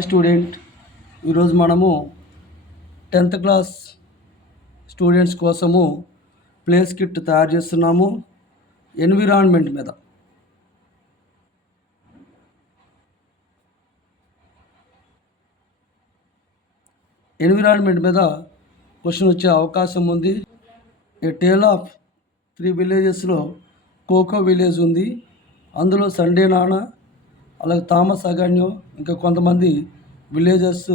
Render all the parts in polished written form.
Hi student. ఈరోజు మనము 10th class students కోసము ప్లేస్ కిట్ తయారు చేస్తున్నాము ఎన్విరాన్మెంట్ మీద. క్వశ్చన్ వచ్చే అవకాశం ఉంది. ఏ టేల్ ఆఫ్ 3 విలేజెస్లో కోకో విలేజ్ ఉంది. అందులో సండే నానా, అలాగే థామస్ అగాన్యో, ఇంకా కొంతమంది విలేజెస్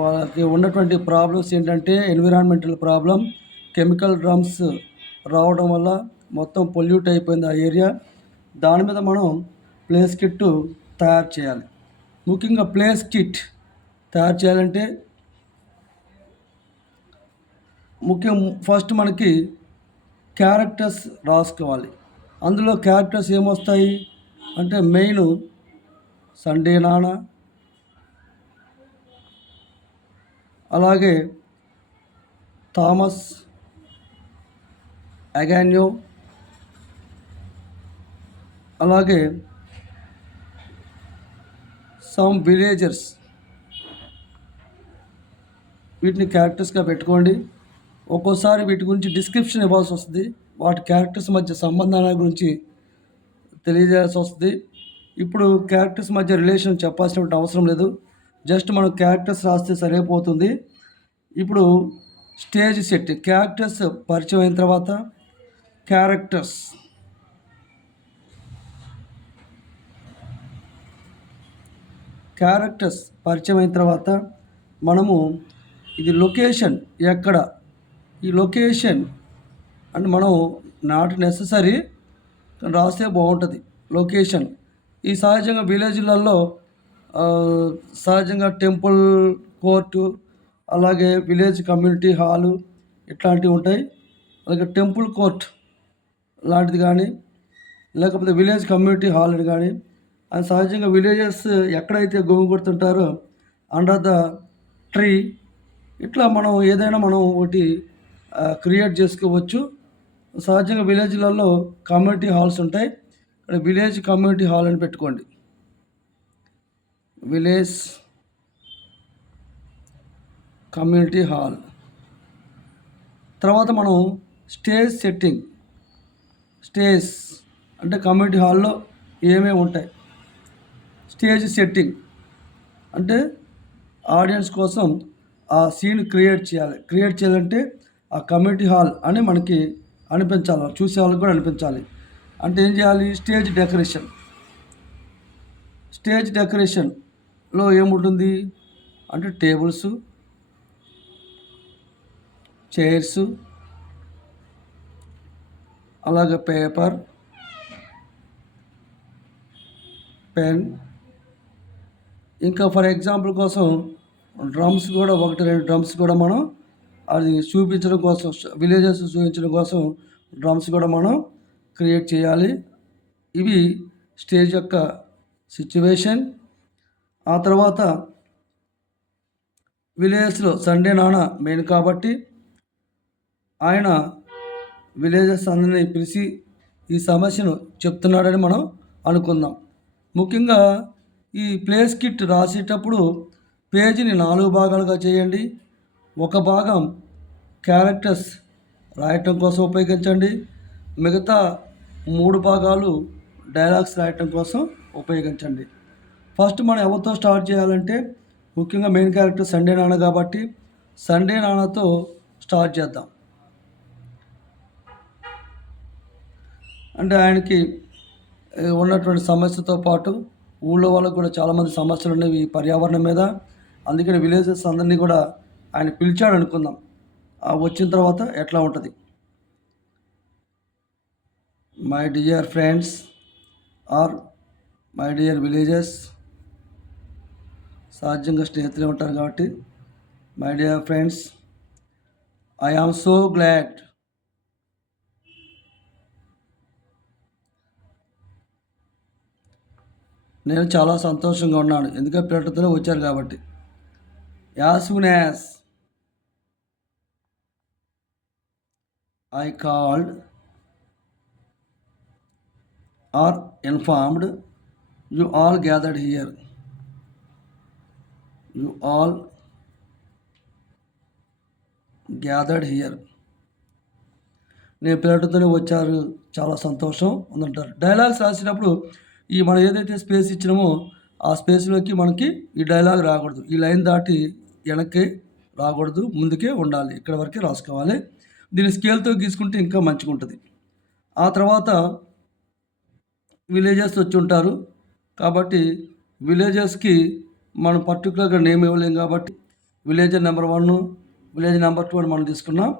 వాళ్ళకి ఉన్నటువంటి ప్రాబ్లమ్స్ ఏంటంటే ఎన్విరాన్మెంటల్ ప్రాబ్లం. కెమికల్ డ్రమ్స్ రావడం వల్ల మొత్తం పొల్యూట్ అయిపోయింది ఆ ఏరియా. దాని మీద మనం ప్లేస్ కిట్ తయారు చేయాలి. ముఖ్యంగా ప్లేస్ కిట్ తయారు చేయాలంటే ఫస్ట్ మనకి క్యారెక్టర్స్ రాసుకోవాలి. అందులో క్యారెక్టర్స్ ఏమొస్తాయి అంటే మెయిన్ సండే నానా, అలాగే థామస్ అగాన్యో, అలాగే సమ్ విలేజర్స్. వీటిని క్యారెక్టర్స్గా పెట్టుకోండి. ఒక్కోసారి వీటి గురించి డిస్క్రిప్షన్ ఇవ్వాల్సి వస్తుంది. వాటి క్యారెక్టర్స్ మధ్య సంబంధాల గురించి తెలియజేయాల్సి వస్తుంది. ఇప్పుడు క్యారెక్టర్స్ మధ్య రిలేషన్ చెప్పాల్సిన అవసరం లేదు. జస్ట్ మనం క్యారెక్టర్స్ రాస్తే సరిపోతుంది. ఇప్పుడు స్టేజ్ సెట్. క్యారెక్టర్స్ పరిచయం అయిన తర్వాత క్యారెక్టర్స్ పరిచయం అయిన తర్వాత మనము ఇది లొకేషన్ ఎక్కడ, ఈ లొకేషన్ అంటే మనం నాట్ నెససరీ రాస్తే బాగుంటుంది. లొకేషన్ ఈ సహజంగా విలేజ్లలో సహజంగా టెంపుల్ కోర్టు, అలాగే విలేజ్ కమ్యూనిటీ హాలు ఇట్లాంటివి ఉంటాయి. అలాగే టెంపుల్ కోర్ట్ లాంటిది కానీ, లేకపోతే విలేజ్ కమ్యూనిటీ హాల్ అని కానీ, అది సహజంగా విలేజెస్ ఎక్కడైతే గుమిగూడుతుంటారో అండర్ ద ట్రీ, ఇట్లా మనం ఏదైనా మనం ఒకటి క్రియేట్ చేసుకోవచ్చు. సహజంగా విలేజ్లలో కమ్యూనిటీ హాల్స్ ఉంటాయి. ఇక్కడ విలేజ్ కమ్యూనిటీ హాల్ అని పెట్టుకోండి. Village community hall. తర్వాత మనం స్టేజ్ సెట్టింగ్. స్టేజ్ అంటే కమ్యూనిటీ హాల్లో ఏమేమి ఉంటాయి. స్టేజ్ సెట్టింగ్ అంటే ఆడియన్స్ కోసం ఆ సీన్ క్రియేట్ చేయాలంటే ఆ కమ్యూనిటీ హాల్ అని మనకి అనిపించాలి, చూసే వాళ్ళకి కూడా అనిపించాలి. అంటే ఏం చేయాలి? స్టేజ్ డెకరేషన్లో ఏముంటుంది అంటే టేబుల్స్, చైర్స్, అలాగే పేపర్, పెన్, ఇంకా ఫర్ ఎగ్జాంపుల్ కోసం డ్రమ్స్ కూడా 1-2 డ్రమ్స్ కూడా మనం అది చూపించడం కోసం, విలేజెస్ చూపించడం కోసం డ్రమ్స్ కూడా మనం క్రియేట్ చేయాలి. ఇవి స్టేజ్ యొక్క సిచ్యువేషన్. ఆ తర్వాత విలేజెస్లో సండే నానా మెయిన్ కాబట్టి ఆయన విలేజెస్ అందరినీ పిలిచి ఈ సమస్యను చెప్తున్నాడని మనం అనుకుందాం. ముఖ్యంగా ఈ ప్లేస్ కిట్ రాసేటప్పుడు పేజీని 4 భాగాలుగా చేయండి. ఒక భాగం క్యారెక్టర్స్ రాయటం కోసం ఉపయోగించండి. మిగతా 3 భాగాలు డైలాగ్స్ రాయటం కోసం ఉపయోగించండి. ఫస్ట్ మనం ఎవరితో స్టార్ట్ చేయాలంటే ముఖ్యంగా మెయిన్ క్యారెక్టర్ సండే నాన్న కాబట్టి సండే నాన్నతో స్టార్ట్ చేద్దాం. అంటే ఆయనకి ఉన్నటువంటి సమస్యతో పాటు ఊళ్ళో వాళ్ళకు కూడా చాలామంది సమస్యలు ఉన్నాయి ఈ పర్యావరణం మీద. అందుకని విలేజెస్ అందరినీ కూడా ఆయన పిలిచాడు అనుకుందాం. వచ్చిన తర్వాత ఎట్లా ఉంటుంది? My dear friends or my dear villages. సహజంగా స్నేహితులే ఉంటారు కాబట్టి my dear friends, I am so glad నేను చాలా సంతోషంగా ఉన్నాను. ఎందుకంటే పిల్లలతో వచ్చారు కాబట్టి. As soon as I called or informed you all gathered here. You all gathered here. నేను పిలవడంతోనే వచ్చారు, చాలా సంతోషం అంటారు. డైలాగ్స్ రాసేటప్పుడు మనం ఏదైతే స్పేస్ ఇచ్చినామో ఆ స్పేస్లోకి మనకి ఈ డైలాగ్ రాకూడదు. ఈ లైన్ దాటి వెనక్కి రాకూడదు, ముందుకే ఉండాలి. ఇక్కడ వరకే రాసుకోవాలి. దీన్ని స్కేల్తో గీసుకుంటే ఇంకా మంచిగా ఉంటుంది. ఆ తర్వాత విలేజెస్ వచ్చి ఉంటారు కాబట్టి విలేజెస్కి మనం పర్టికులర్గా నేమ్ ఇవ్వలేం కాబట్టి విలేజ్ నెంబర్ 1, విలేజ్ నెంబర్ 2 అని మనం తీసుకున్నాం.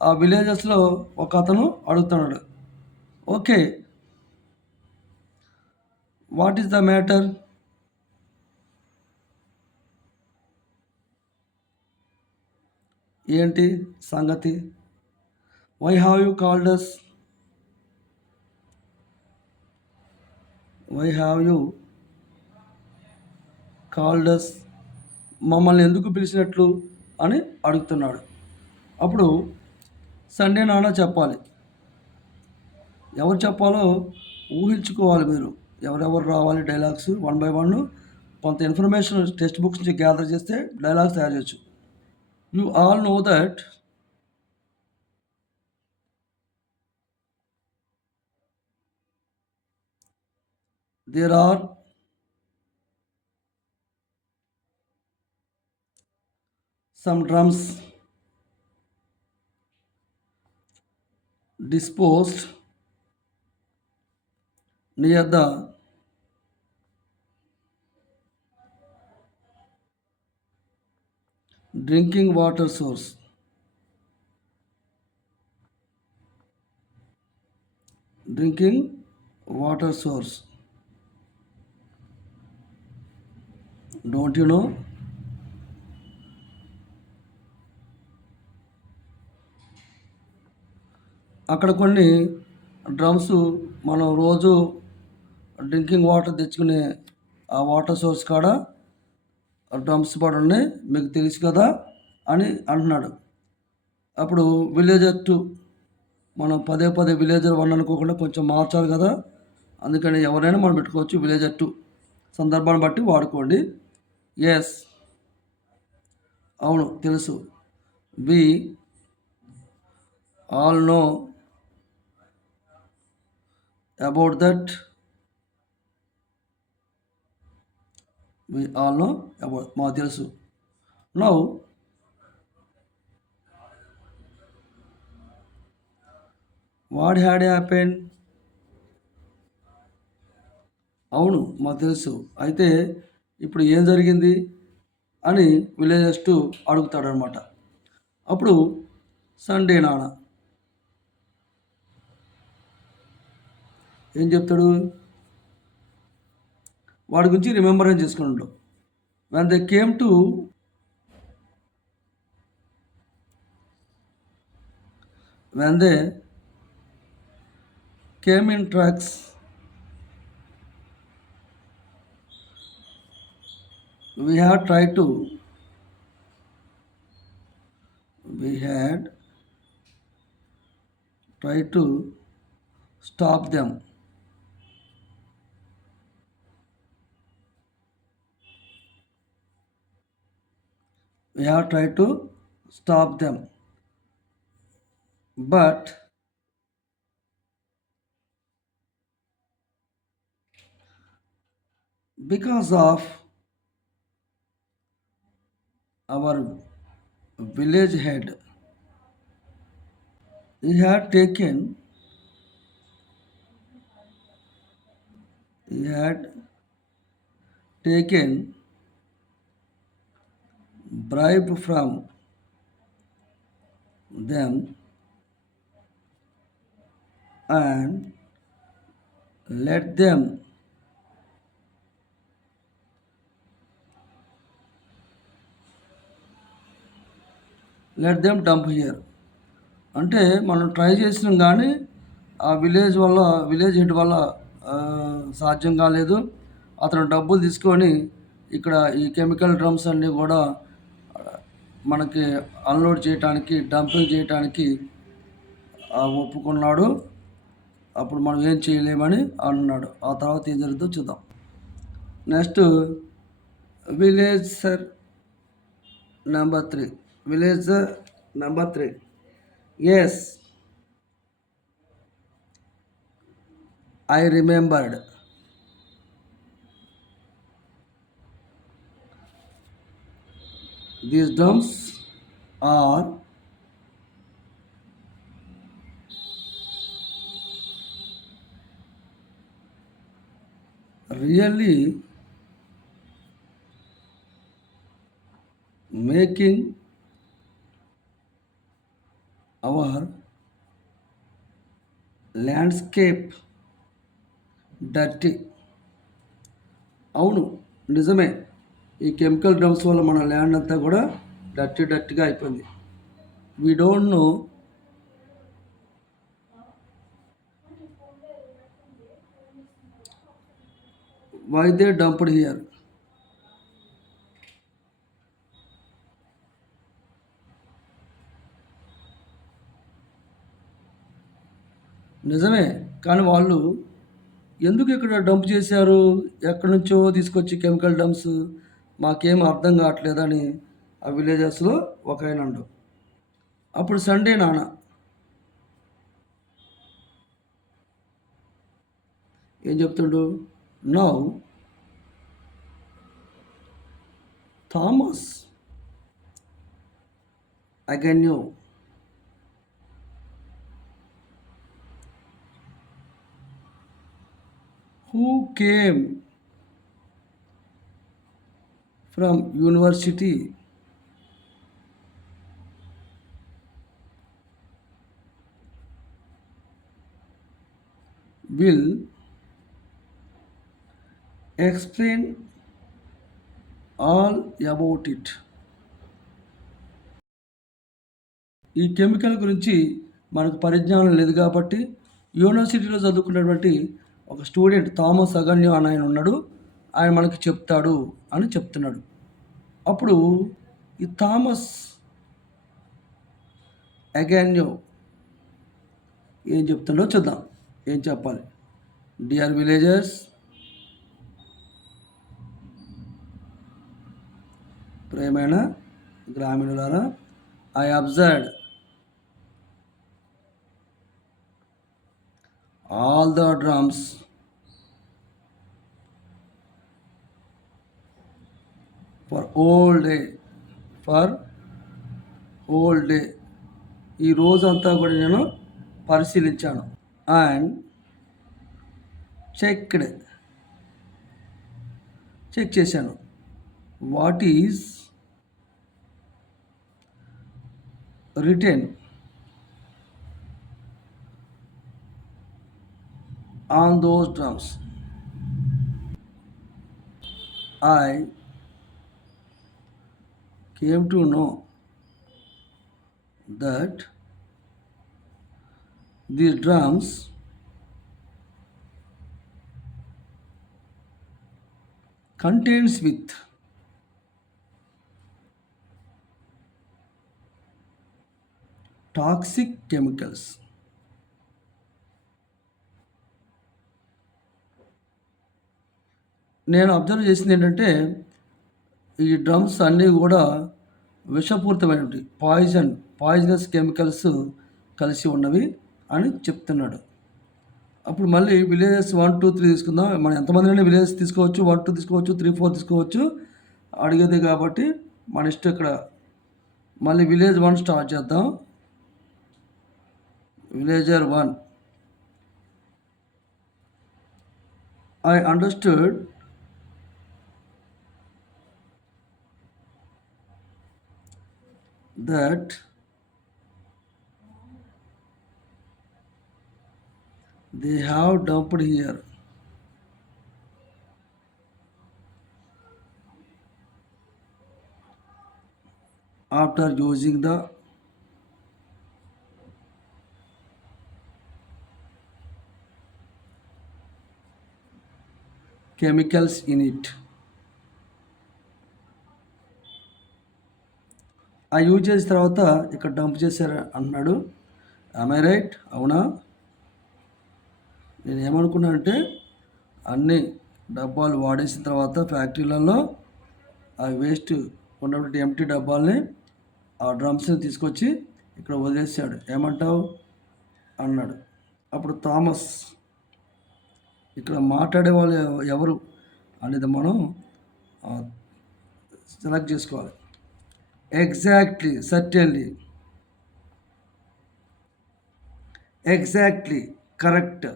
ఆ విలేజెస్లో ఒక అతను అడుగుతున్నాడు, okay, what is the matter? ఏంటి సంగతి? Why have you called us? Why have you called us? మమ్మల్ని ఎందుకు పిలిచినట్లు అని అడుగుతున్నాడు. అప్పుడు సండే నాన్న చెప్పాలి. ఎవరు చెప్పాలో ఊహించుకోవాలి మీరు. ఎవరెవరు రావాలి డైలాగ్స్ 1 by 1. కొంత ఇన్ఫర్మేషన్ టెక్స్ట్ బుక్స్ నుంచి గ్యాదర్ చేస్తే డైలాగ్స్ తయారు చేయొచ్చు. You all know that there are some drums disposed near the drinking water source. Drinking water source. Don't you know? అక్కడ కొన్ని డ్రమ్స్ మనం రోజు డ్రింకింగ్ వాటర్ తెచ్చుకునే ఆ వాటర్ సోర్స్ కాడ డ్రమ్స్ పడి ఉన్నాయి, మీకు తెలుసు కదా అని అంటున్నాడు. అప్పుడు విలేజర్ 2 మనం పదే పదే విలేజర్ 1 అనుకోకుండా కొంచెం మార్చాలి కదా, అందుకని ఎవరైనా మనం పెట్టుకోవచ్చు. విలేజర్ 2 సందర్భాన్ని బట్టి వాడుకోండి. ఎస్, అవును తెలుసు. We all know about that. We all know about, మాకు తెలుసు. Now what had happen? అవును మాకు తెలుసు. అయితే ఇప్పుడు ఏం జరిగింది అని విలేజర్స్ 2 అడుగుతాడనమాట. అప్పుడు సండే నాన్న ఏం చెప్తాడు? వాడి గురించి రిమెంబరెన్స్ చేసుకున్నాడు. when they came in trucks, we had tried to stop them. We have tried to stop them, but because of our village head, he had taken bribe from them and let them dump here. అంటే మనం ట్రై చేసినాం కానీ ఆ village head వల్ల సాధ్యం కాలేదు. అతను డబ్బులు తీసుకొని ఇక్కడ ఈ కెమికల్ డ్రమ్స్ అన్నీ కూడా మనకి అన్లోడ్ చేయడానికి, డంపింగ్ చేయడానికి ఒప్పుకున్నాడు. అప్పుడు మనం ఏం చేయలేమని అన్నాడు. ఆ తర్వాత ఏం జరుగుతుందో చూద్దాం. Next, village sir Number 3. Villager number 3. Yes, I remembered. These drums are really making our landscape dirty. అవును, నిజమే. ఈ కెమికల్ డ్రమ్స్ వల్ల మన ల్యాండ్ అంతా కూడా డర్టీగా అయిపోయింది. We don't know why they dumped here. నిజమే, కానీ వాళ్ళు ఎందుకు ఇక్కడ డంప్ చేశారు, ఎక్కడి నుంచో తీసుకొచ్చి కెమికల్ డంప్స్, మాకేం అర్థం కావట్లేదని ఆ విలేజెస్లో ఒక ఆయన అండు. అప్పుడు సండే నాన్న ఏం చెప్తుండు, now Thomas Agnew who came from university will explain all about it. ఈ కెమికల్ గురించి మనకు పరిజ్ఞానం లేదు కాబట్టి యూనివర్సిటీలో చదువుకున్నటువంటి ఒక స్టూడెంట్ థామస్ అగన్యూ అని ఆయన ఉన్నాడు, ఆయన మనకి చెప్తాడు అని చెప్తున్నాడు. అప్పుడు ఈ థామస్ అగన్యూ ఏం చెప్తుండో చూద్దాం. ఏం చెప్పాలి? డియర్ విలేజర్స్, ప్రేమైన గ్రామీణులారా, I observed all the drums for whole day ఈ రోజంతా కూడా నేను పరిశీలించాను. అండ్ చెక్ చేశాను. What is written on those drums. I came to know that these drums contains with toxic chemicals. నేను అబ్జర్వ్ చేసింది ఏంటంటే ఈ డ్రమ్స్ అన్నీ కూడా విషపూరితమైనవి, పాయిజనస్ కెమికల్స్ కలిసి ఉన్నవి అని చెప్తున్నాడు. అప్పుడు మళ్ళీ విలేజెస్ 1, 2, 3 తీసుకుందాం. మనం ఎంతమందినైనా విలేజెస్ తీసుకోవచ్చు, 1, 2 తీసుకోవచ్చు, 3, 4 తీసుకోవచ్చు, అడిగేది కాబట్టి మన ఇష్టం. ఇక్కడ మళ్ళీ విలేజ్ 1 స్టార్ట్ చేద్దాం. విలేజర్ 1, I understood that they have dumped here after using the chemicals in it. ఆ యూజ్ చేసిన తర్వాత ఇక్కడ డంప్ చేశారు అన్నాడు. I right? అవునా? నేను ఏమనుకున్నానంటే అన్ని డబ్బాలు వాడేసిన తర్వాత ఫ్యాక్టరీలలో ఆ వేస్ట్ ఉన్నటువంటి ఎంటీ డబ్బాల్ని ఆ డ్రమ్స్ని తీసుకొచ్చి ఇక్కడ వదిలేసాడు. ఏమంటావు అన్నాడు. అప్పుడు థామస్ ఇక్కడ మాట్లాడే వాళ్ళు ఎవరు అనేది మనం సెలెక్ట్ చేసుకోవాలి. Exactly, certainly, exactly, correct,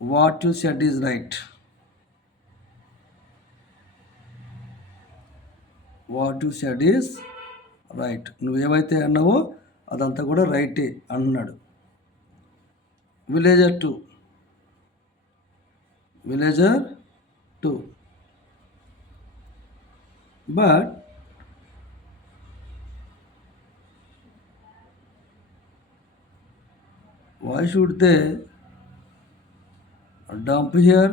what you said is right, what you said is right, నువ్వేమైతే అన్నావో అదంతా కూడా రైటే అన్నాడు. Villager 2, villager 2, but why should they dump here?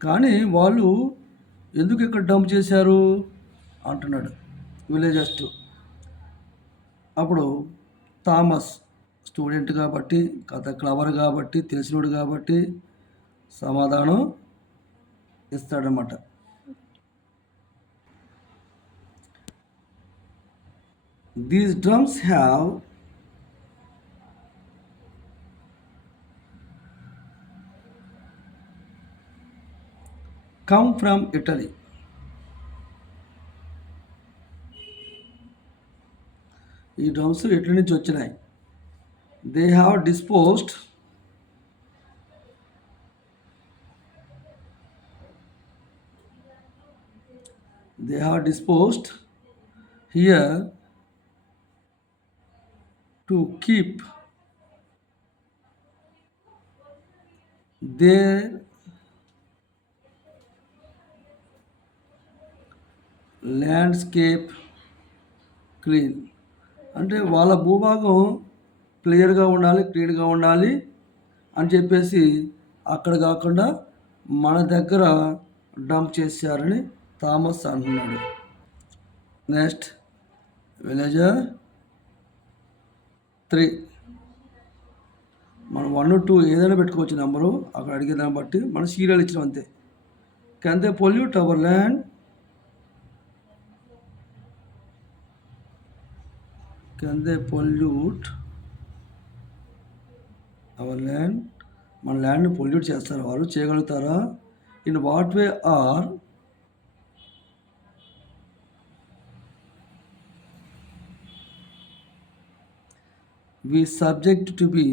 కానీ వాళ్ళు ఎందుకు ఇక్కడ డంప్ చేశారు అంటున్నాడు విలేజర్స్ 2. అప్పుడు థామస్ స్టూడెంట్ కాబట్టి, కథ క్లవర్ కాబట్టి, తెలిసినోడు కాబట్టి సమాధానం ఇస్తాడనమాట. These drums have come from Italy. ఈ డ్రమ్స్ ఇటలీ నుంచి వచ్చినాయి. They have disposed here to keep their landscape clean. అంటే వాళ్ళ భూభాగం క్లియర్గా ఉండాలి, క్లీన్గా ఉండాలి అని చెప్పేసి అక్కడ కాకుండా మన దగ్గర డంప్ చేశారని థామస్ అంటున్నాడు. Next villager 3. మనం 1, 2 ఏదైనా పెట్టుకోవచ్చు నెంబరు, అక్కడ అడిగే దాన్ని బట్టి మనం సీరియల్ ఇచ్చినాం అంతే. Can they pollute our land? Can they pollute our land? మన ల్యాండ్ని పొల్యూట్ చేస్తారు వాళ్ళు, చేయగలుగుతారా? In what way are we subject to be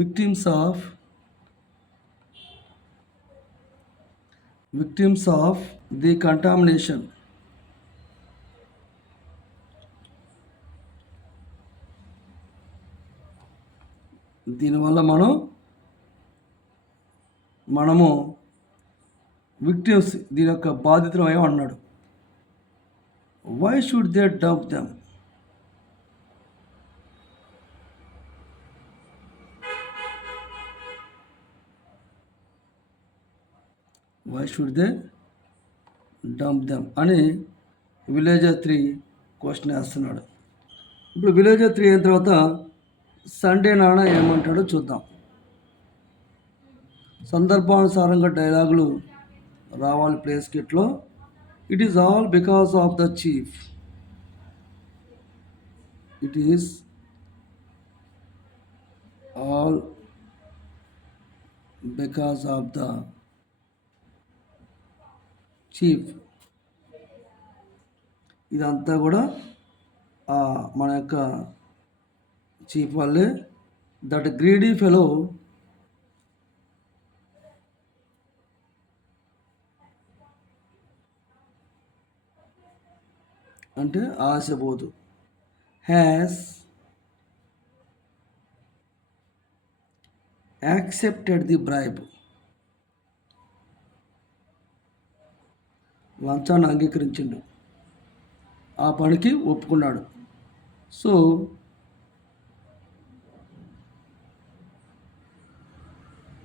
victims of the contamination. దీనివల్ల మనము విక్టిమ్స్, దీని యొక్క బాధితులు ఏమన్నాడు. Why should they dump them? Why should they dump them అని విలేజర్ 3 క్వశ్చన్ వేస్తున్నాడు. ఇప్పుడు విలేజర్ 3 అయిన తర్వాత సండే నాన్న ఏమంటాడో చూద్దాం. సందర్భానుసారంగా డైలాగులు రావాలి ప్లే స్కిట్లో. It is all because of the chief. It is all because of the chief. ఇదంతా కూడా మన యొక్క చీఫ్ వల్లే. దట్ గ్రీడీ ఫెలో అంటే ఆశబోధు హ్యాస్ యాక్సెప్టెడ్ ది బ్రైబ్. లంచాన్ని అంగీకరించిండు, ఆ పనికి ఒప్పుకున్నాడు. So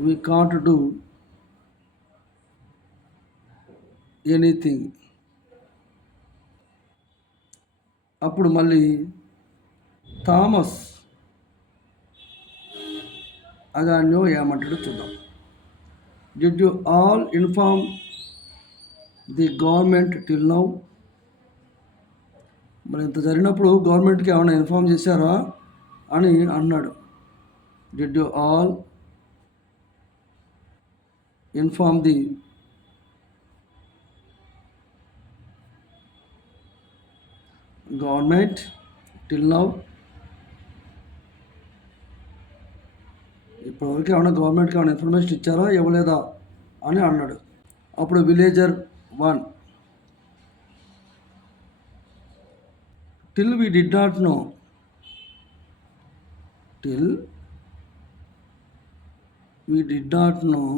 we can't do anything. అప్పుడు మళ్ళీ థామస్ అగాన్యో ఏమంటాడో చూద్దాం. Did you all inform the government till now? మరి ఇంత జరిగినప్పుడు గవర్నమెంట్కి ఏమైనా ఇన్ఫార్మ్ చేశారా అని అన్నాడు. Did you all inform the government till now? ఇప్పటివరకు ఏమైనా గవర్నమెంట్కి ఏమైనా ఇన్ఫర్మేషన్ ఇచ్చారా ఇవ్వలేదా అని అన్నాడు. అప్పుడు villager 1, till we did not know, till we did not know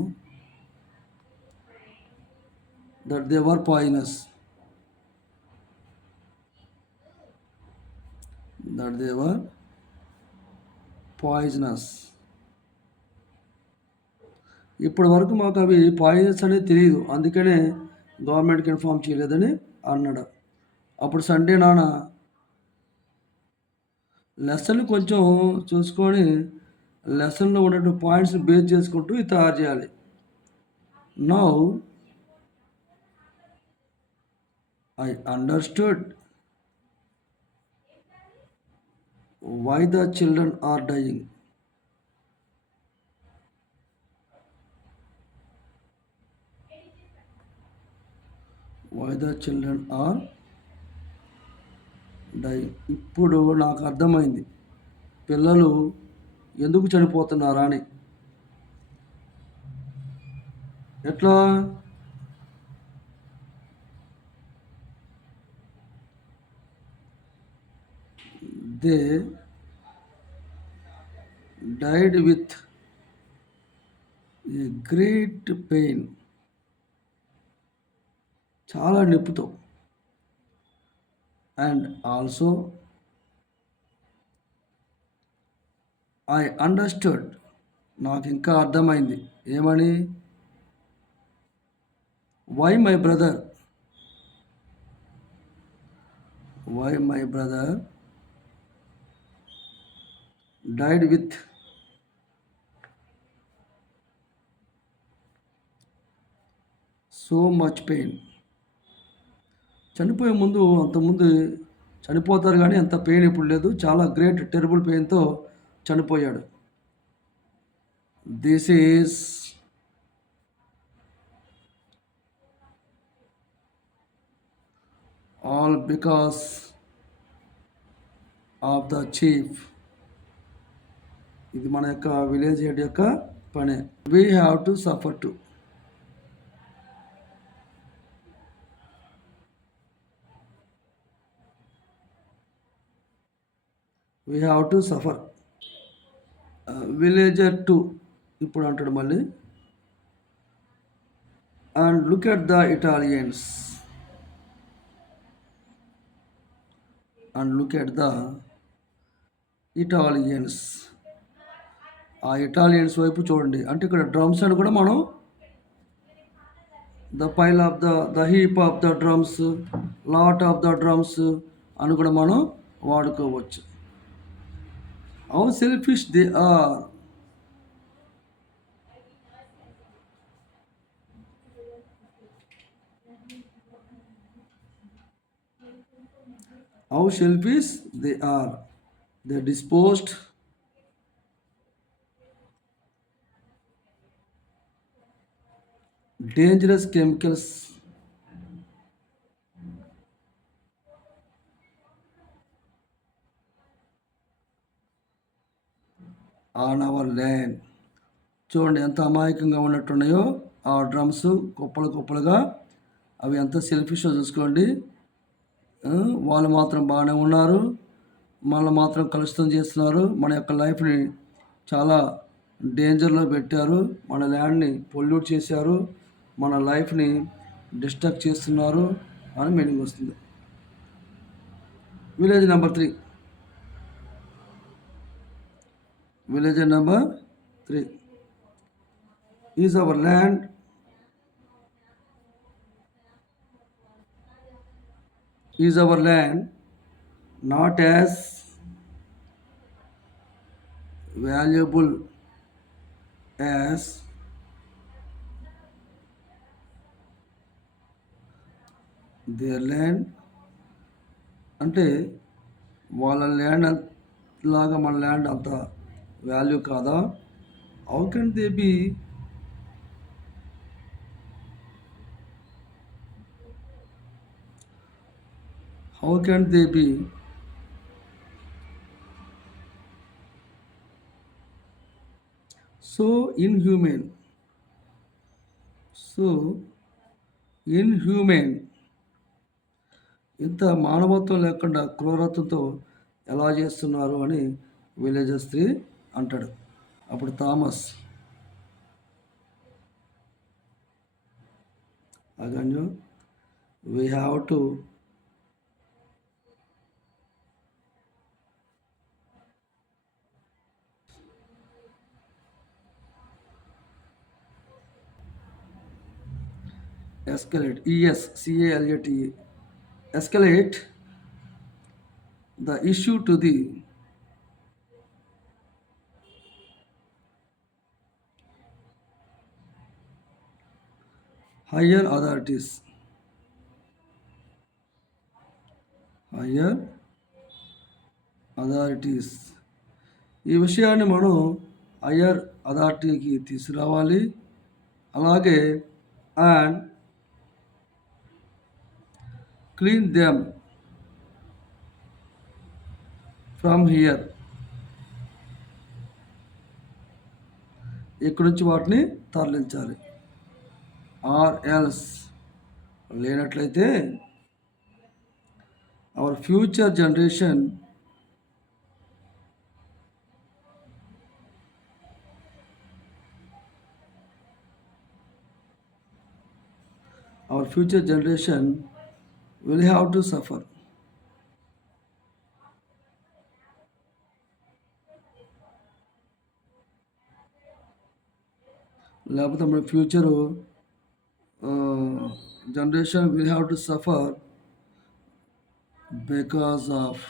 that they were poisonous, that they were poisonous. ఇప్పటి వరకు మాకు అవి పాయిజనస్ అనేది తెలియదు, అందుకనే గవర్నమెంట్కి ఇన్ఫార్మ్ చేయలేదని అన్నాడు. అప్పుడు సండే నాన్న లెసన్ కొంచెం చూసుకొని లెసన్లో ఉన్నటువంటి పాయింట్స్ బేస్ చేసుకుంటూ ఇది తయారు చేయాలి. Now I understood why the children are dying. Why the children are dying. ఇప్పుడు నాకు అర్థమైంది పిల్లలు ఎందుకు చనిపోతున్నారా అని. ఎట్లా? They died with a great pain, చాలా నొప్పితో. అండ్ ఆల్సో ఐ అండర్స్టూడ్, నాకు ఇంకా అర్థమైంది ఏమని, why my brother died with so much pain. చనిపోయే ముందు అంతకుముందు చనిపోతారు కానీ అంత పెయిన్ ఇప్పుడు లేదు, చాలా గ్రేట్ టెరబుల్ పెయిన్తో చనిపోయాడు. This is all because of the chief. ఇది మన యొక్క విలేజ్ హెడ్ యొక్క పని. We have to suffer to. We have to suffer. Villager 2 ఇప్పుడు అంటాడు మళ్ళీ, and look at the Italians, and look at the Italians. ఆ ఇటాలియన్స్ వైపు చూడండి. అంటే ఇక్కడ డ్రమ్స్ అని కూడా మనం the pile of the heap of the drums, lot of the drums అని కూడా మనం వాడుకోవచ్చు. How selfish they are. How selfish they are. They disposed dangerous chemicals on our land. చూడండి ఎంత అమాయకంగా ఉన్నట్టున్నాయో ఆ డ్రమ్స్, కుప్పలు కుప్పలుగా. అవి ఎంత సెల్ఫిషో చూసుకోండి. వాళ్ళు మాత్రం బాగానే ఉన్నారు, మనల్ని మాత్రం కలుషితం చేస్తున్నారు, మన యొక్క లైఫ్ని చాలా డేంజర్లో పెట్టారు, మన ల్యాండ్ని పొల్యూట్ చేశారు, మన లైఫ్ని డిస్టర్బ్ చేస్తున్నారు అని మీనింగ్ వస్తుంది. Village number 3. Villager number 3. Is our land not as valuable as their land, అంటే వాళ్ళ ల్యాండ్ లాగా మన ల్యాండ్ అంత వాల్యూ కాదా? How can they be how can they be so inhuman, so inhuman, ఇంత మానవత్వం లేకుండా క్రూరత్వంతో ఎలా చేస్తున్నారు అని విలేజర్ స్త్రీ అంటాడు. అప్పుడు Thomas Agnew we have to escalate, escalate, escalate the issue to the higher authorities, higher authorities. ఈ విషయాన్ని మనం హయ్యర్ అథారిటీకి తీసుకురావాలి. అలాగే and clean them from here, ఇక్కడి నుంచి వాటిని తరలించాలి. ఆర్ ఎల్స్, లేనట్లయితే our future generation will have to suffer. లేకపోతే మన future generation will have to suffer because of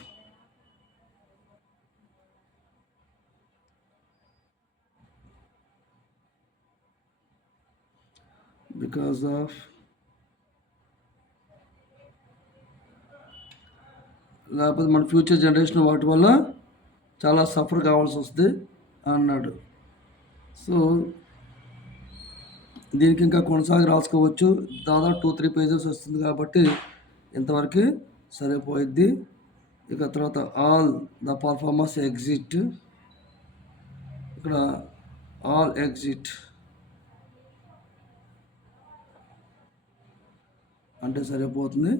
లేకపోతే మన ఫ్యూచర్ జనరేషన్ వాటి వల్ల చాలా సఫర్ కావాల్సి వస్తుంది అన్నాడు. సో దీనికి ఇంకా కొనసాగి రాసుకోవచ్చు. దాదాపు 2-3 పేజెస్ వస్తుంది కాబట్టి ఇంతవరకు సరిపోయిద్ది. ఇక తర్వాత ఆల్ ద పర్ఫార్మర్స్ ఎగ్జిట్, ఇక్కడ ఆల్ ఎగ్జిట్ అంటే సరిపోతుంది.